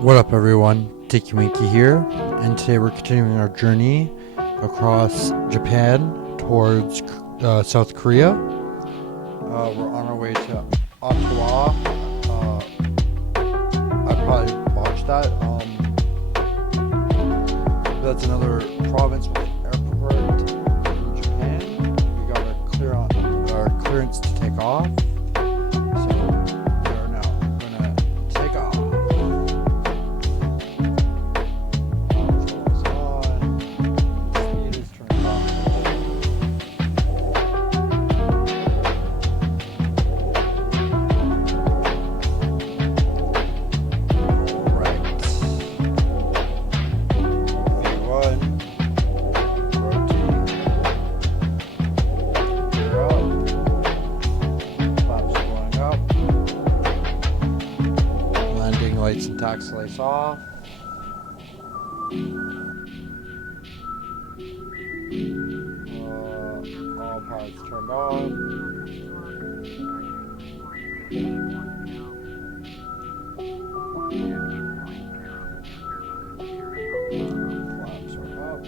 What up, everyone? Tiki Winky here, and today we're continuing our journey across Japan towards South Korea. We're on our way to Ottawa. I probably watched that. That's another province with airport in Japan. We got our clearance to take off. Lights and taxi lights off. All pilots turned on. Flaps are up.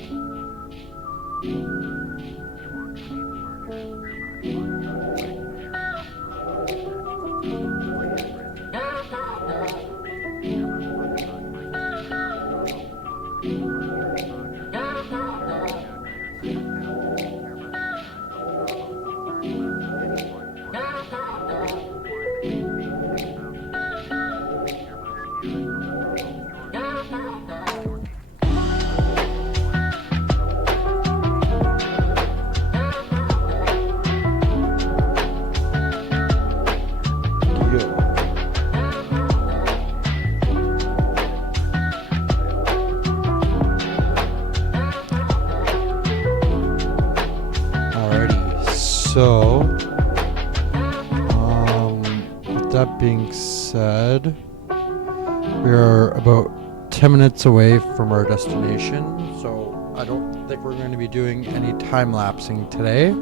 So, with that being said, we are about 10 minutes away from our destination, so I don't think we're going to be doing any time-lapsing today.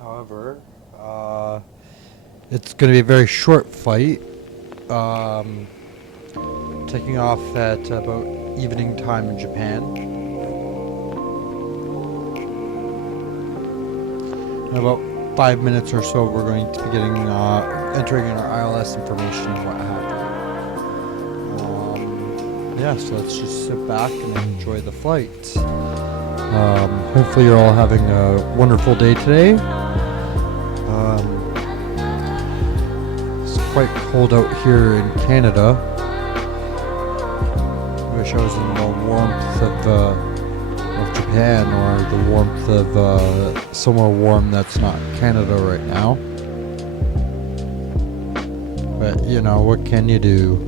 However, it's going to be a very short flight, taking off at about evening time in Japan. In about 5 minutes or so, we're going to be getting entering in our ILS information and what have you. So let's just sit back and enjoy the flight. Hopefully you're all having a wonderful day today. It's quite cold out here in Canada. Wish I was in the warmth of Japan, or the warmth of somewhere warm that's not Canada right now. But you know, what can you do?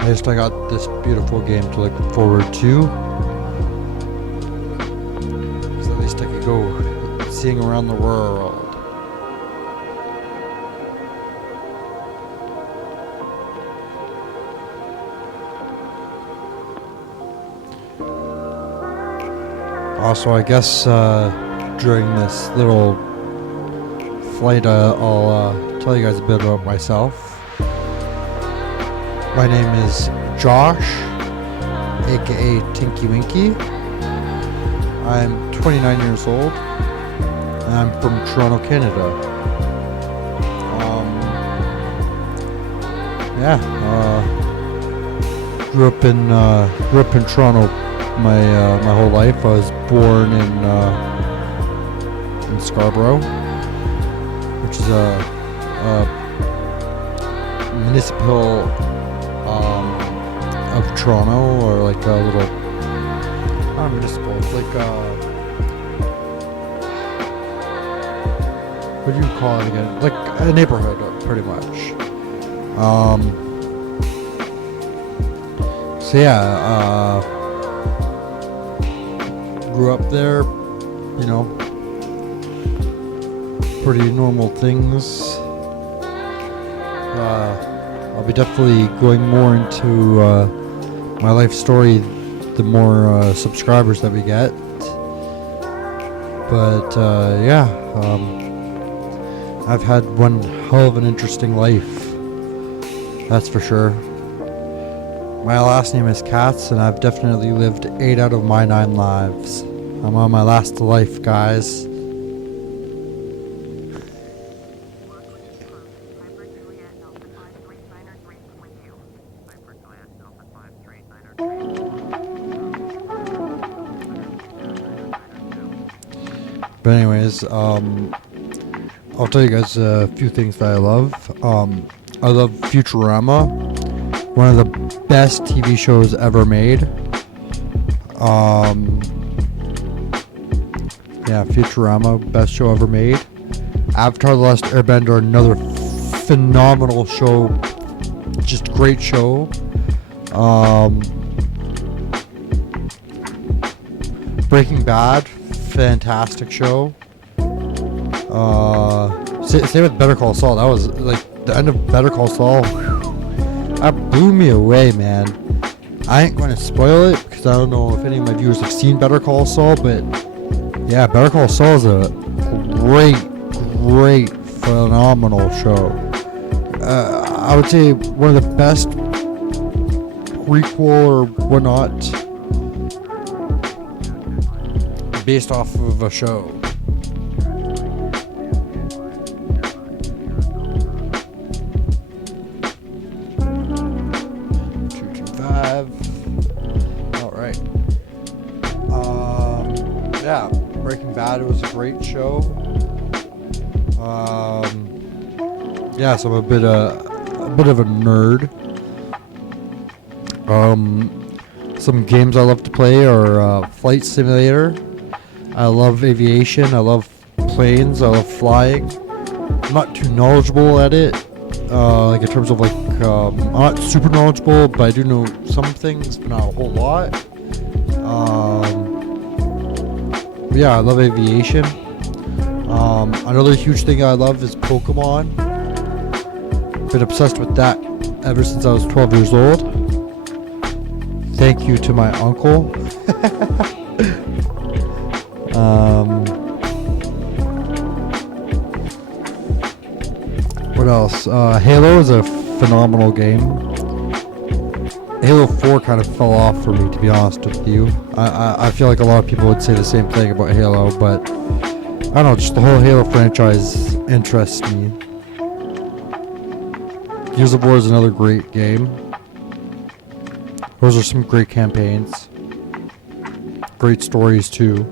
At least I got this beautiful game to look forward to. So at least I could go seeing around the world. Also, I guess during this little flight, I'll tell you guys a bit about myself. My name is Josh, aka Tinky Winky. I'm 29 years old, and I'm from Toronto, Canada. Grew up in Toronto my whole life. I was born in Scarborough, which is a municipal of Toronto, or like a little, not municipal, it's like what do you call it again? Like a neighborhood, pretty much. So yeah, grew up there, you know, pretty normal things. I'll be definitely going more into my life story the more subscribers that we get. But I've had one hell of an interesting life. That's for sure. My last name is Katz, and I've definitely lived 8 out of my 9 lives. I'm on my last life, guys. But anyways, I'll tell you guys a few things that I love. I love Futurama, one of the best TV shows ever made. Yeah, Futurama, best show ever made. Avatar: The Last Airbender, another phenomenal show, just great show. Breaking Bad, fantastic show. Same with Better Call Saul. That was like the end of Better Call Saul. That blew me away, man. I ain't going to spoil it because I don't know if any of my viewers have seen Better Call Saul, but yeah, Better Call Saul is a great, phenomenal show. I would say one of the best prequel or whatnot based off of a show. Alright. Yeah, Breaking Bad was a great show. Yeah, so I'm a bit of a nerd. Some games I love to play are Flight Simulator. I love aviation. I love planes. I love flying. I'm not too knowledgeable at it. Like in terms of like, I'm not super knowledgeable, but I do know some things, but not a whole lot. Yeah, I love aviation. Another huge thing I love is Pokemon. Been obsessed with that ever since I was 12 years old. Thank you to my uncle. What else? Halo is a phenomenal game. Halo 4 kind of fell off for me, to be honest with you. I feel like a lot of people would say the same thing about Halo, but I don't know, just the whole Halo franchise interests me. Gears of War is another great game. Those are some great campaigns. Great stories too.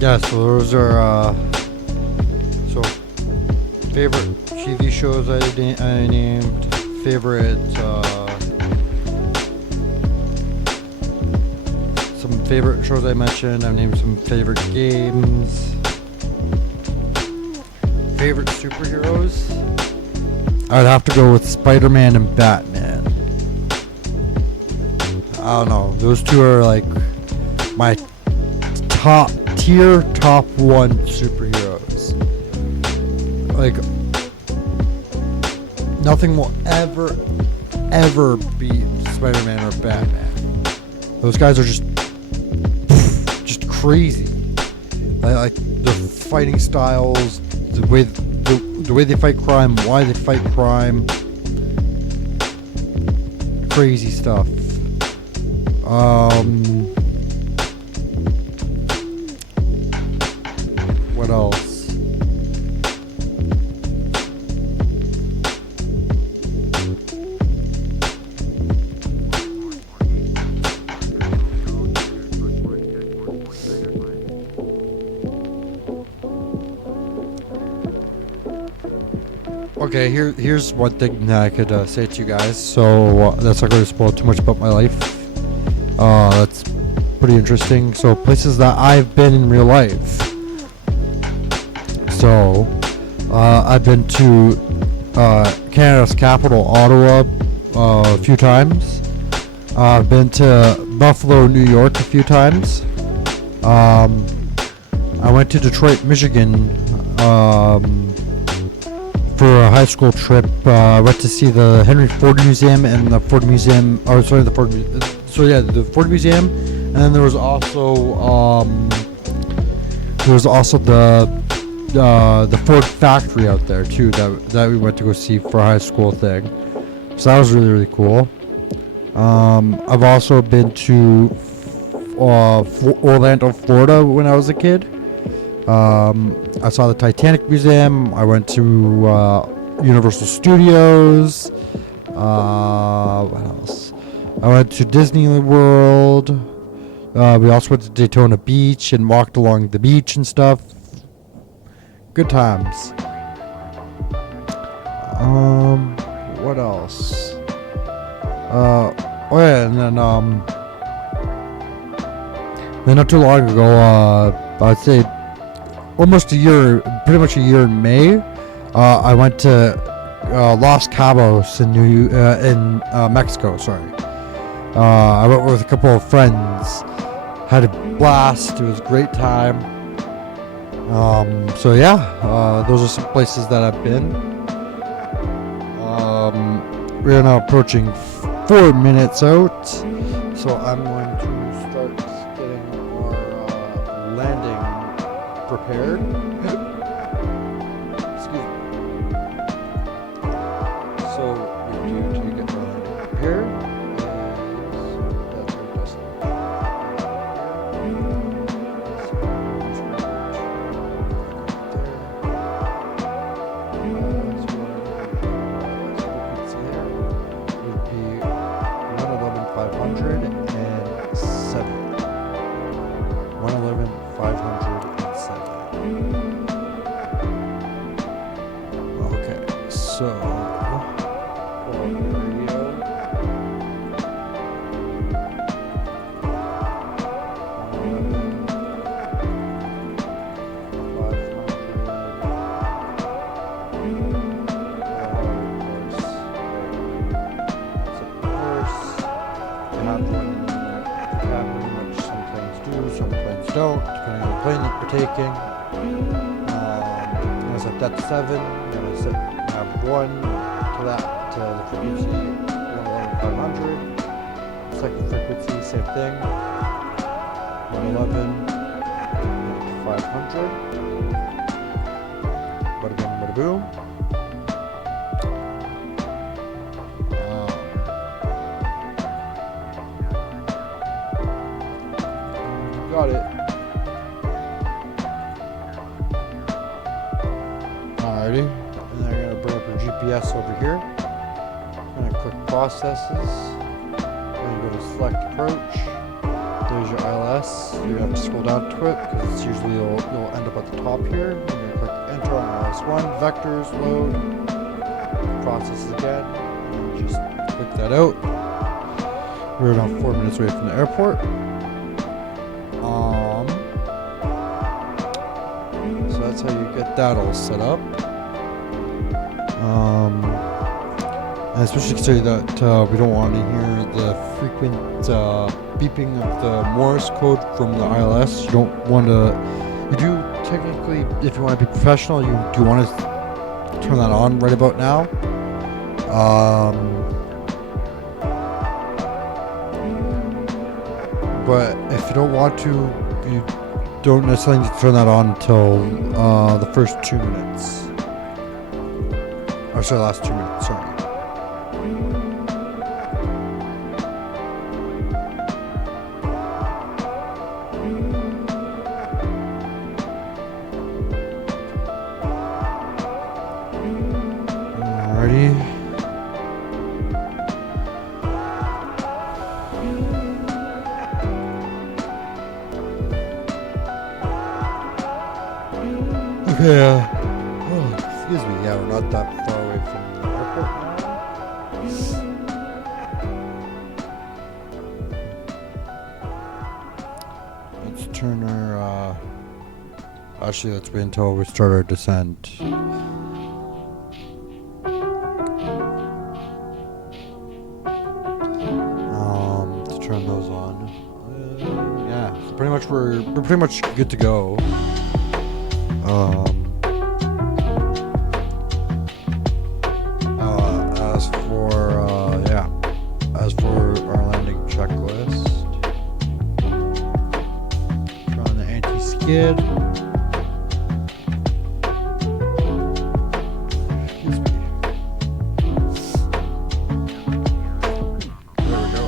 Yeah, so those are, so favorite TV shows I named, favorite, some favorite shows I mentioned, I named some favorite games, favorite superheroes, I'd have to go with Spider-Man and Batman. I don't know, those two are like my top 1 superheroes. Like, nothing will ever beat Spider-Man or Batman. Those guys are just crazy. I like their fighting styles, the way they fight crime, why they fight crime. Crazy stuff. What else? Okay, here's one thing that I could say to you guys. So that's not going to spoil too much about my life. That's pretty interesting. So places that I've been in real life. So I've been to Canada's capital, Ottawa, a few times. I've been to Buffalo, New York a few times. I went to Detroit, Michigan for a high school trip. I went to see the Henry Ford Museum and the Ford Museum. Oh, sorry, the Ford. The Ford Museum, and then there was also the Ford factory out there too that we went to go see for a high school thing. So that was really, really cool. I've also been to Orlando, Florida when I was a kid. I saw the Titanic Museum. I went to Universal Studios. What else? I went to Disney World. We also went to Daytona Beach and walked along the beach and stuff. Good times. What else? Oh yeah, and then not too long ago, I'd say almost a year, pretty much a year in May, I went to Los Cabos in Mexico. Sorry, I went with a couple of friends. Had a blast. It was a great time. So yeah, those are some places that I've been. We're now approaching 4 minutes out, so I'm going to start getting our landing prepared. Excuse me. So what we do to get our landing prepared don't, depending on the plane that you're taking. I'm going to set that to 7. I'm going to set 1 to that, to the frequency 111,500. Second frequency, same thing. 111, 500. Bada bing, bada boom. Got it. Alrighty, and then I'm going to bring up your GPS over here. I'm going to click processes. I'm going to go to select approach. There's your ILS. You have to scroll down to it because it's usually you'll end up at the top here. I'm going to click enter on ILS 1, vectors, load, processes again, and just click that out. We're now 4 minutes away from the airport. So that's how you get that all set up. And especially considering that we don't want to hear the frequent beeping of the Morse code from the ILS. You don't want to. You do technically, if you want to be professional, you do want to turn that on right about now. But if you don't want to, you don't necessarily need to turn that on until the first 2 minutes. Or sorry, last 2 minutes, sorry. Alrighty. Okay, oh, excuse me, yeah, we're not that far away from the airport now. Let's turn our, actually let's wait until we start our descent. we're pretty much good to go. As for our landing checklist, turn on the anti-skid. Excuse me. There we go.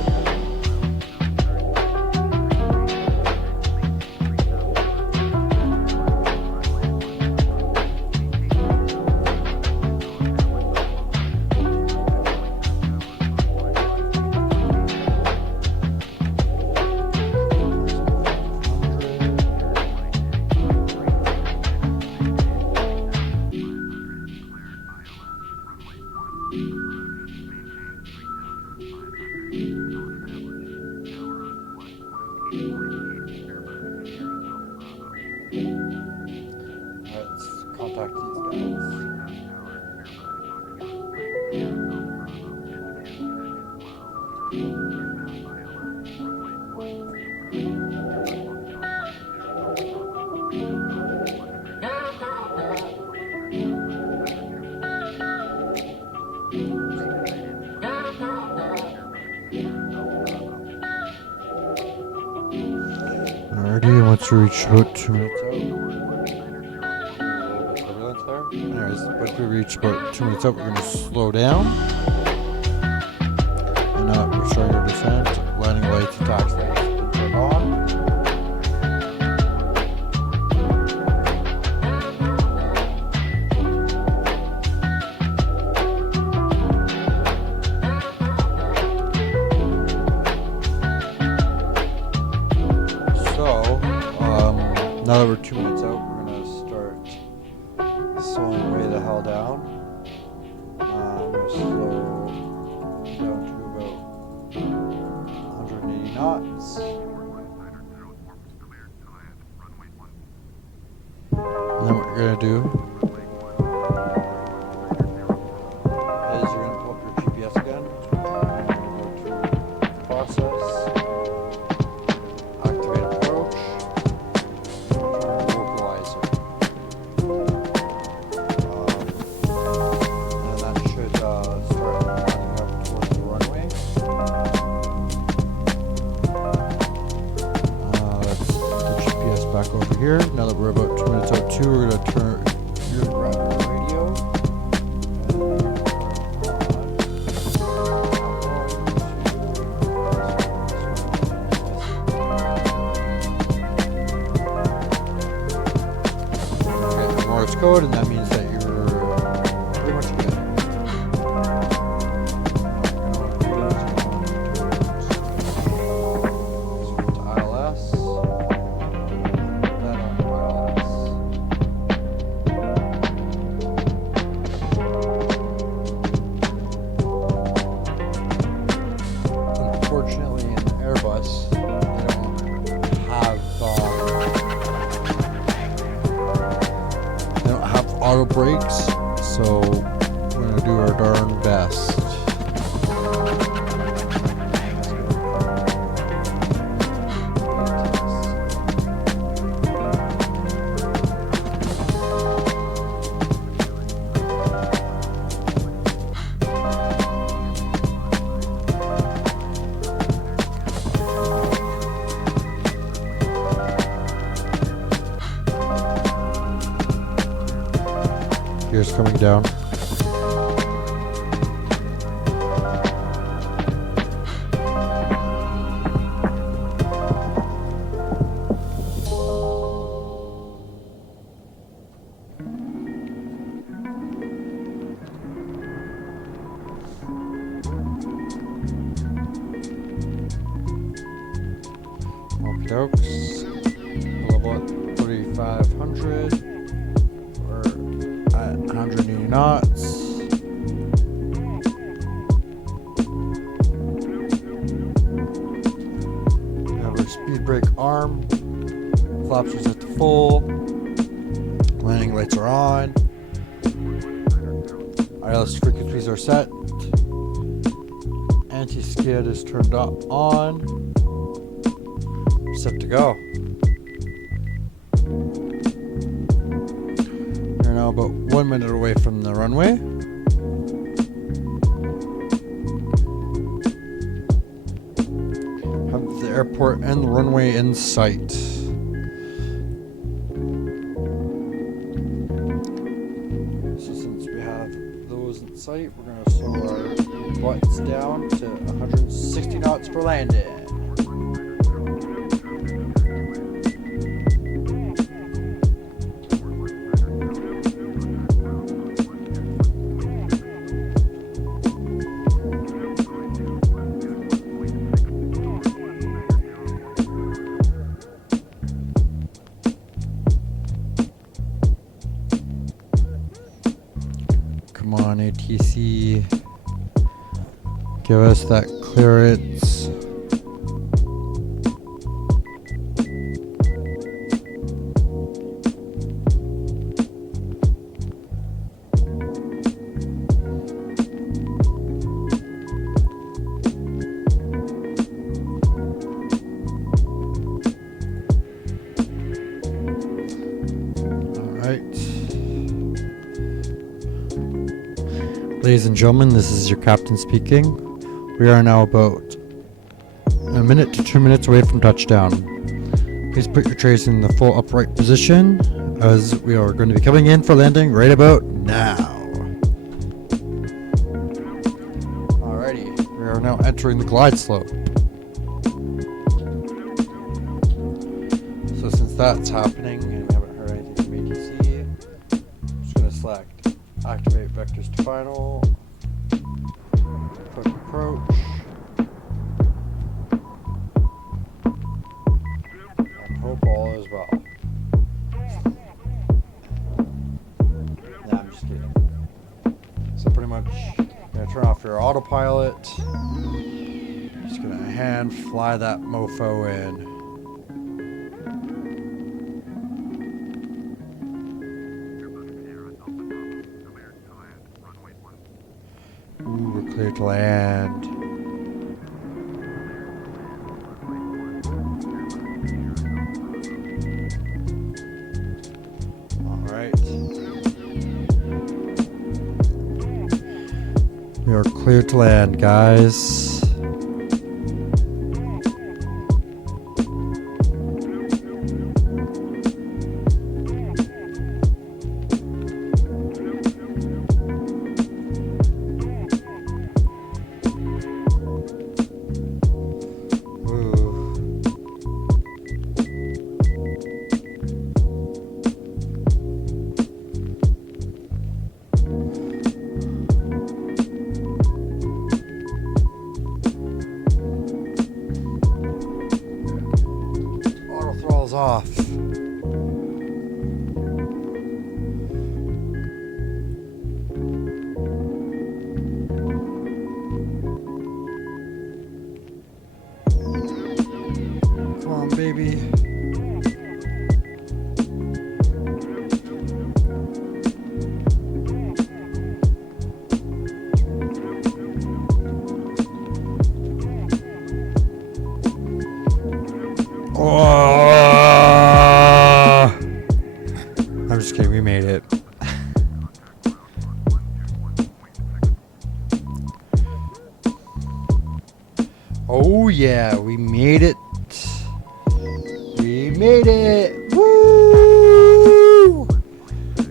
Let's contact these guys. Alrighty, once we reach about 2 minutes out. Anyways, once we reach about 2 minutes out, we're going to slow down. And we're starting our descent. Landing lights and taxi lights turn on. Now that we're 2 minutes out, we're going to start slowing way the hell down. I'm going to slow down to about 180 knots. And then what you're going to do is you're going to pull up your GPS again. You're going to go to process. Back over here. Now that we're about 2 minutes out too, we're going to turn your radio. Okay, Morse code, and that means that you're pretty much good. Unfortunately, in Airbus, they don't have auto brakes, so we're gonna do our darn best. Gears coming down. Okie dokes. Level at 3,500. We're at 180 knots. We have our speed brake arm. Flaps are set to full. Landing lights are on. ILS frequencies are set. Anti-skid is turned on. Set to go. now about 1 minute away from the runway. Have the airport and the runway in sight. So since we have those in sight, we're going to slow our butts down to 160 knots for landing. Come on, ATC. Give us that clearance. Ladies and gentlemen, this is your captain speaking. We are now about a minute to 2 minutes away from touchdown. Please put your trays in the full upright position as we are going to be coming in for landing right about now. Alrighty, we are now entering the glide slope. So since that's happening and we haven't heard anything from ATC, I'm just going to select activate vectors to final, click approach, and hope all is well. Nah, I'm just kidding. So pretty much, you're going to turn off your autopilot, just going to hand fly that mofo in. Ooh, we're clear to land. Alright. We are clear to land, guys. Off. Come on, baby. I'm just kidding, we made it. Oh yeah, we made it. We made it. Woo!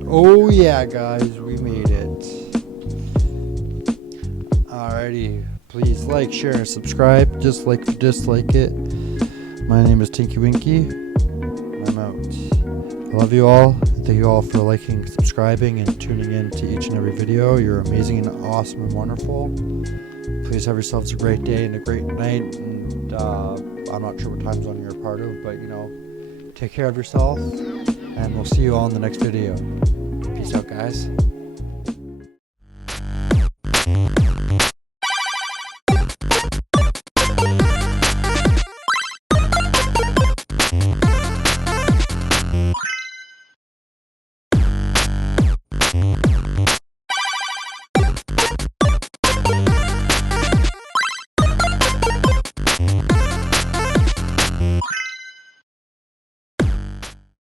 Oh yeah, guys, we made it. Alrighty, please like, share, and subscribe. Just like or dislike it. My name is Tinky Winky. I'm out. I love you all. Thank you all for liking, subscribing, and tuning in to each and every video. You're amazing and awesome and wonderful. Please have yourselves a great day and a great night. And I'm not sure what time zone you're a part of, but take care of yourself. And we'll see you all in the next video. Peace out, guys.